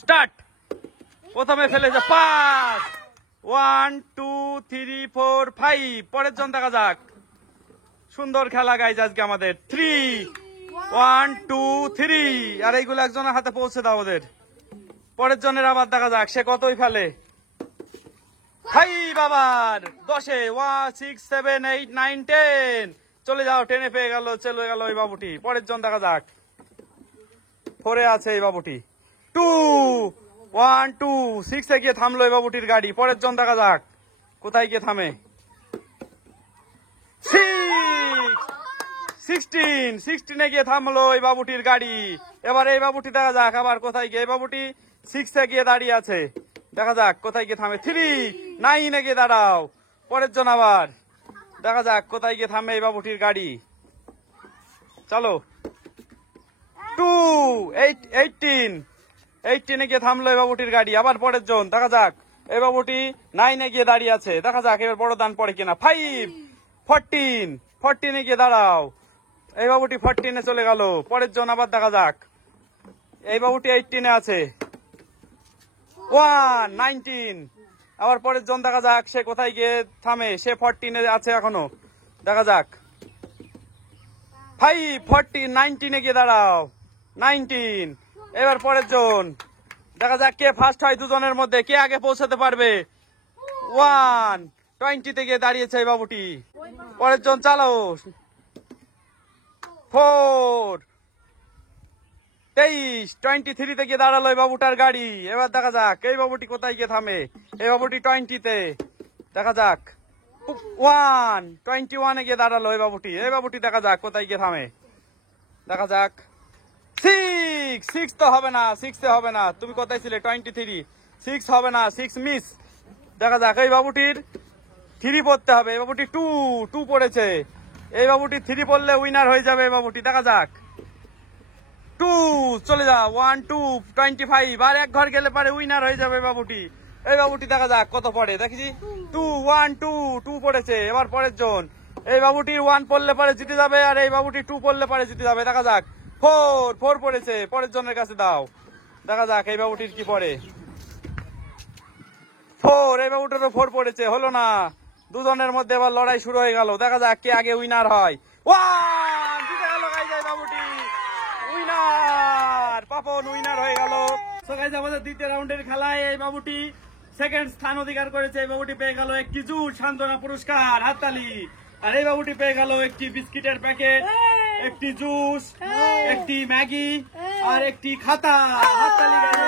Start. প্রথমে ফেলেছে 5 1 2 3 4 5। পরের জন দেখা যাক। সুন্দর খেলা গাইজ আজকে আমাদের। 3 1 2 3। আর এইগুলো একজনের হাতে পৌঁছে দাও ওদের। পরের জনের আবার দেখা যাক সে কতই ফেলে। 5 আবার 10-এ 1 6 7 8 9 10। চলে যাও, 10-এ পেয়ে গেল, চলে গেল এই বাবুটি। পরের জন দেখা যাক। 4-এ আছে এই বাবুটি। 2 1 2 6-এ গিয়ে থামলো এই বাবুটির গাড়ি। পরের জন দেখা যাক কোথায় গিয়ে থামে। 16-এ গিয়ে থামলো এই বাবুটির গাড়ি। এবার এই বাবুটি দেখা যাক আবার কোথায় গিয়ে। এই বাবুটি 6-এ গিয়ে দাঁড়িয়ে আছে। দেখা যাক কোথায় গিয়ে থামে। 3 9-এ গিয়ে দাঁড়াও। পরের জন আবার দেখা যাক কোথায় গিয়ে থামে এই বাবুটির গাড়ি। চলো। 2 18-এ গিয়ে থামলো এই বাবুটির গাড়ি। আবার পরের জন দেখা যাক। এই বাবুটি 9-এ গিয়ে দাঁড়িয়ে আছে। দেখা যাক এবার বড় দান পড়ে কিনা। 5 14-এ গিয়ে দাঁড়াও। এই বাবুটি 14-এ চলে গেল। পরের জন আবার দেখা যাক। এই বাবুটি 18-এ আছে। 1 19। আবার পরের জন দেখা যাক সে কোথায় গিয়ে থামে। সে 14-এ আছে এখনো। দেখা যাক। 5 14 19-এ গিয়ে দাঁড়াও। 19। এবার পরের জন দেখা যাক কে ফার্স্ট হয় দুজনের মধ্যে, কে আগে পৌঁছাতে পারবে। 1 20-তে গিয়ে দাঁড়িয়েছে এই বাবুটি। পরের জন চালাও। 4 23 23-তে গিয়ে দাঁড়ালো এই বাবুটার গাড়ি। এবার দেখা যাক এই বাবুটি কোথায় গিয়ে থামে। এই বাবুটি 20-তে। দেখা যাক। 1 21-এ গিয়ে দাঁড়ালো এই বাবুটি। এই বাবুটি দেখা যাক কোথায় গিয়ে থামে। দেখা যাক। 6 তো হবে না, 6-এ হবে না। তুমি কোথায় ছিলে? 23। 6 হবে না, 6 মিস। দেখা যাক এই বাবুটির 3 পড়তে হবে। এই বাবুটি 2 পড়েছে। এই বাবুটি 3 পড়লে উইনার হয়ে যাবে এই বাবুটি। দেখা যাক। 2 চলে যা। 1 2 25। আর এক ঘর গেলে পারে উইনার হয়ে যাবে বাবুটি। এই বাবুটি দেখা যাক কত পড়ে দেখি। 2 1 2 পড়েছে। এবার পরের জন। এই বাবুটি 1 পড়লে পারে জিতে যাবে, আর এই বাবুটি 2 পড়লে পারে জিতে যাবে। দেখা যাক। 4 পড়েছে। পরের জনের কাছে দাও। দেখা যাক এই বাবুটির কি পড়ে। 4। এই বাবুটারও 4 পড়েছে। হলো না। দুজনের মধ্যে এবার লড়াই শুরু হয়ে গেল। দেখা যাক কে আগে উইনার হয়। জিতে গেল গাইজ এই বাবুটি। উইনার পাপন উইনার হয়ে গেল। সো গাইজ আমাদের দ্বিতীয় রাউন্ডের খেলায় এই বাবুটি সেকেন্ড স্থান অধিকার করেছে। এই বাবুটি পেয়ে গেল একটি জুস সান্ত্বনা পুরস্কার, হাততালি। আর এই বাবুটি পেয়ে গেল একটি বিস্কিটের প্যাকেট, একটি জুস, একটি ম্যাগি আর একটি খাতা, হাততালি।